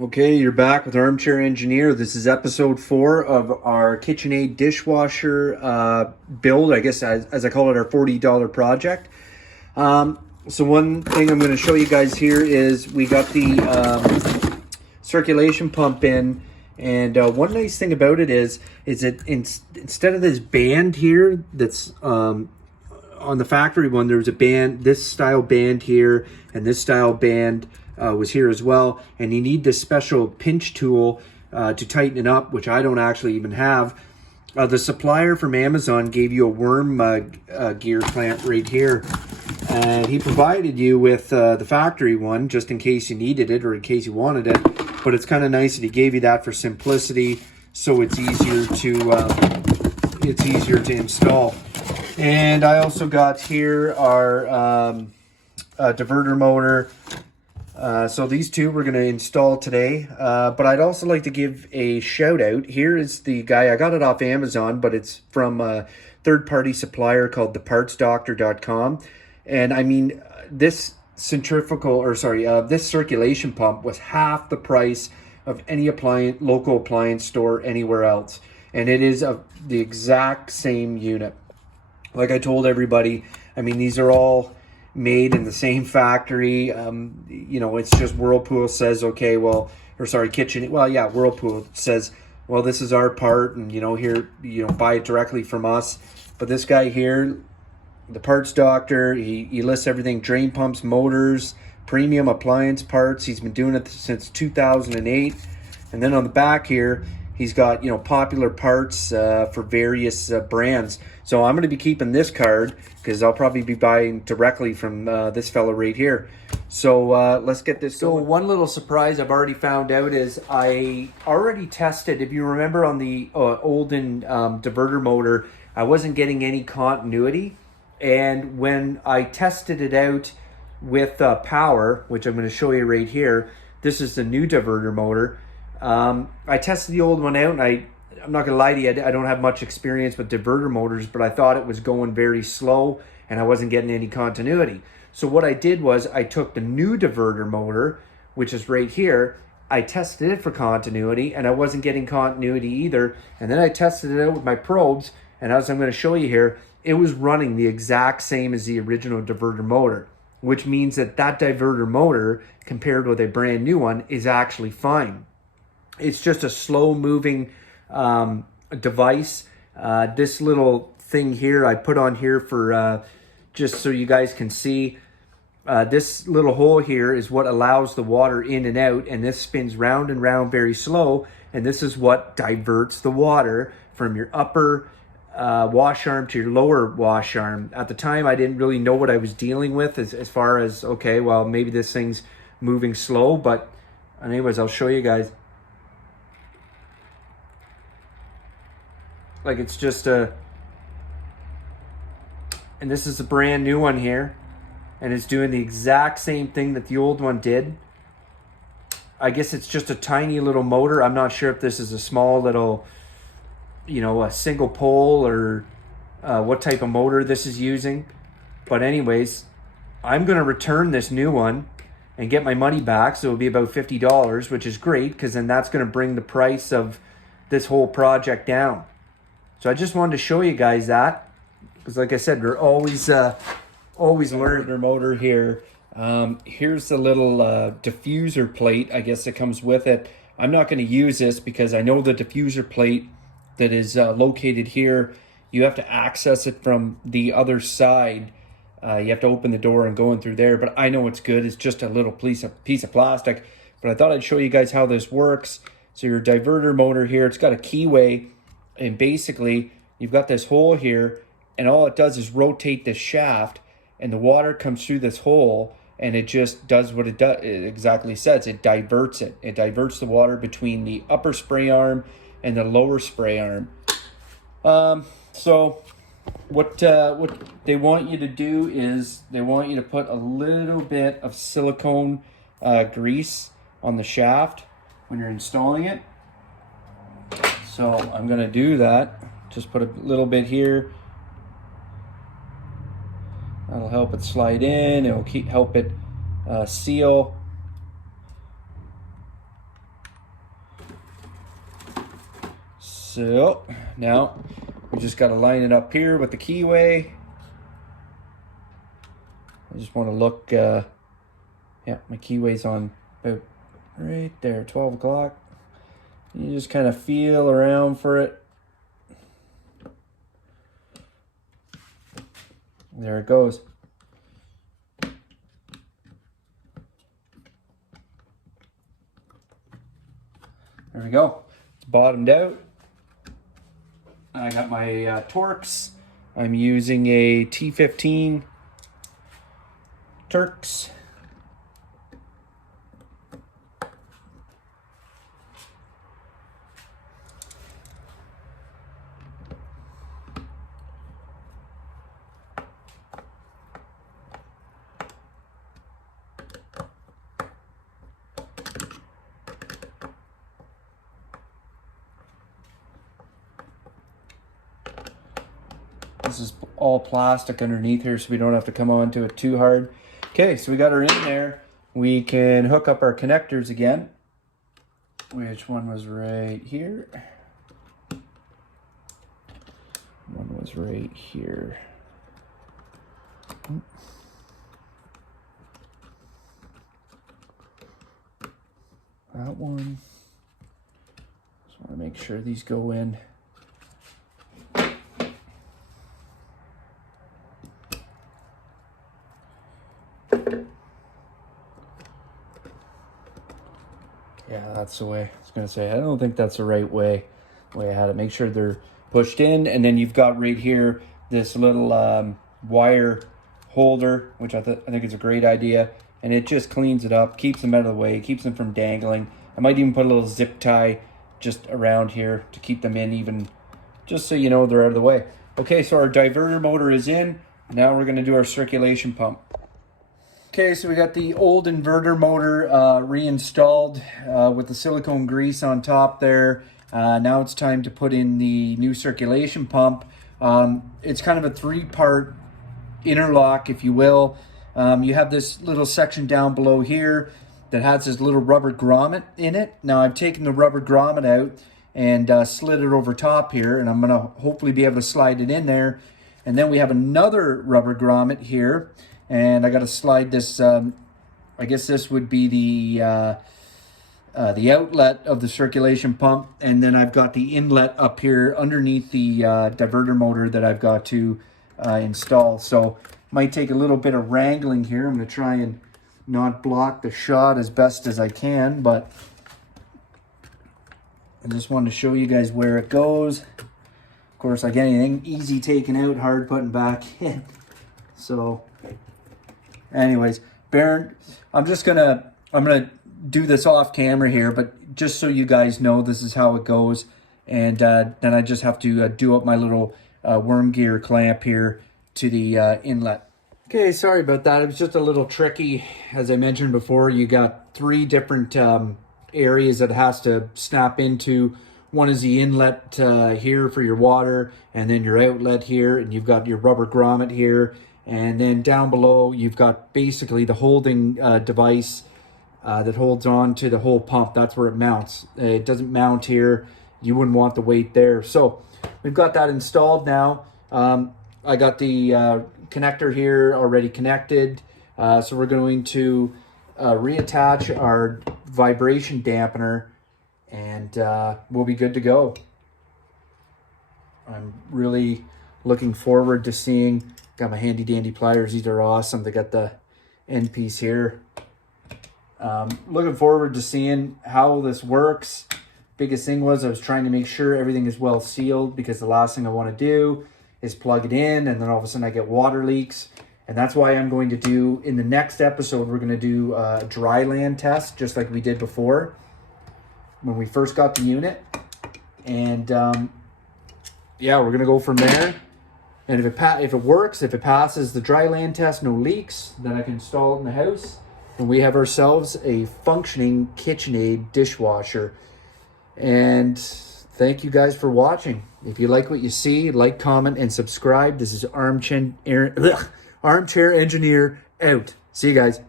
Okay, you're back with Armchair Engineer. This is episode 4 of our KitchenAid dishwasher build, I guess as I call it, our $40 project. So one thing I'm going to show you guys here is we got the circulation pump in, and one nice thing about it is that instead of this band here that's on the factory one, there's a band, this style band here, and this style band was here as well, and you need this special pinch tool to tighten it up, which I don't actually even have. The supplier from Amazon gave you a worm gear clamp right here, and he provided you with the factory one just in case you needed it or in case you wanted it. But it's kind of nice that he gave you that for simplicity, so it's easier to install. And I also got here our diverter motor. So these two we're going to install today, but I'd also like to give a shout out. Here is the guy, I got it off Amazon, but it's from a third-party supplier called thepartsdoctor.com. And I mean, this this circulation pump was half the price of any local appliance store anywhere else. And it is the exact same unit. Like I told everybody, I mean, these are all made in the same factory. You know, it's just Whirlpool says, okay, well, or sorry, Whirlpool says, well, this is our part, and here, buy it directly from us. But this guy here, the Parts Doctor, he lists everything: drain pumps, motors, premium appliance parts. He's been doing it since 2008. And then on the back here, he's got, popular parts for various brands. So I'm going to be keeping this card because I'll probably be buying directly from this fella right here. So let's get this going. So one little surprise I've already found out is I already tested, if you remember on the olden diverter motor, I wasn't getting any continuity. And when I tested it out with power, which I'm going to show you right here, this is the new diverter motor. I tested the old one out, and I'm not gonna lie to you, I don't have much experience with diverter motors, but I thought it was going very slow and I wasn't getting any continuity. So what I did was I took the new diverter motor, which is right here, I tested it for continuity, and I wasn't getting continuity either. And then I tested it out with my probes, and as I'm going to show you here, it was running the exact same as the original diverter motor, which means that diverter motor, compared with a brand new one, is actually fine. It's just a slow moving device. This little thing here I put on here for just so you guys can see. This little hole here is what allows the water in and out, and this spins round and round very slow, and this is what diverts the water from your upper wash arm to your lower wash arm. At the time, I didn't really know what I was dealing with as far as, okay, well, maybe this thing's moving slow, but anyways, I'll show you guys. Like, it's just and this is a brand new one here, and it's doing the exact same thing that the old one did. I guess it's just a tiny little motor. I'm not sure if this is a small little, a single pole, or what type of motor this is using. But anyways, I'm going to return this new one and get my money back. So it'll be about $50, which is great, because then that's going to bring the price of this whole project down. So I just wanted to show you guys that, because like I said, we're always learning. Our motor here. Here's the little diffuser plate, I guess, that comes with it. I'm not going to use this because I know the diffuser plate that is located here, you have to access it from the other side. You have to open the door and go in through there, but I know it's good. It's just a little piece of plastic, but I thought I'd show you guys how this works. So your diverter motor here, it's got a keyway, and basically you've got this hole here, and all it does is rotate this shaft, and the water comes through this hole, and it just does what it exactly says. It diverts it. It diverts the water between the upper spray arm and the lower spray arm. So what they want you to do is they want you to put a little bit of silicone grease on the shaft when you're installing it. So I'm going to do that. Just put a little bit here. That'll help it slide in. It'll help it seal. So now we just got to line it up here with the keyway. I just want to look, yeah, my keyway's on about right there, 12 o'clock. You just kind of feel around for it. There it goes. There we go. It's bottomed out. I got my Torx. I'm using a T15 Turks. This is all plastic underneath here, so we don't have to come onto it too hard. Okay, so we got her in there. We can hook up our connectors again. Which one was right here? One was right here. That one. Just want to make sure these go in. Yeah, that's the way. I was gonna say, I don't think that's the right way I had it. Make sure they're pushed in, and then you've got right here this little wire holder, which I think is a great idea, and it just cleans it up, keeps them out of the way, keeps them from dangling. I might even put a little zip tie just around here to keep them in, even just so you know they're out of the way. Okay, so our diverter motor is in. Now we're gonna do our circulation pump. Okay, so we got the old inverter motor reinstalled with the silicone grease on top there. Now it's time to put in the new circulation pump. It's kind of a three-part interlock, if you will. You have this little section down below here that has this little rubber grommet in it. Now I've taken the rubber grommet out and slid it over top here, and I'm going to hopefully be able to slide it in there. And then we have another rubber grommet here. And I got to slide this, I guess this would be the outlet of the circulation pump. And then I've got the inlet up here underneath the diverter motor that I've got to install. So might take a little bit of wrangling here. I'm going to try and not block the shot as best as I can, but I just wanted to show you guys where it goes. Of course, like anything, easy taking out, hard putting back in. So anyways, Baron, I'm gonna do this off camera here, but just so you guys know, this is how it goes. And then I just have to do up my little worm gear clamp here to the inlet. Okay, sorry about that. It was just a little tricky. As I mentioned before, you got three different areas that it has to snap into. One is the inlet here for your water, and then your outlet here, and you've got your rubber grommet here. And then down below, you've got basically the holding device that holds on to the whole pump. That's where it mounts. It doesn't mount here. You wouldn't want the weight there. So we've got that installed now. I got the connector here already connected. So we're going to reattach our vibration dampener, and we'll be good to go. I'm really looking forward to seeing. Got my handy dandy pliers. These are awesome. They got the end piece here. Looking forward to seeing how this works. Biggest thing was I was trying to make sure everything is well sealed, because the last thing I want to do is plug it in and then all of a sudden I get water leaks. And that's why I'm going to do, in the next episode, we're going to do a dry land test, just like we did before when we first got the unit. And yeah, we're going to go from there. And if it works, if it passes the dry land test, no leaks, then I can install it in the house. And we have ourselves a functioning KitchenAid dishwasher. And thank you guys for watching. If you like what you see, like, comment, and subscribe. This is Armchair Engineer out. See you guys.